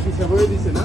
দিছে হয়ে দিছে না?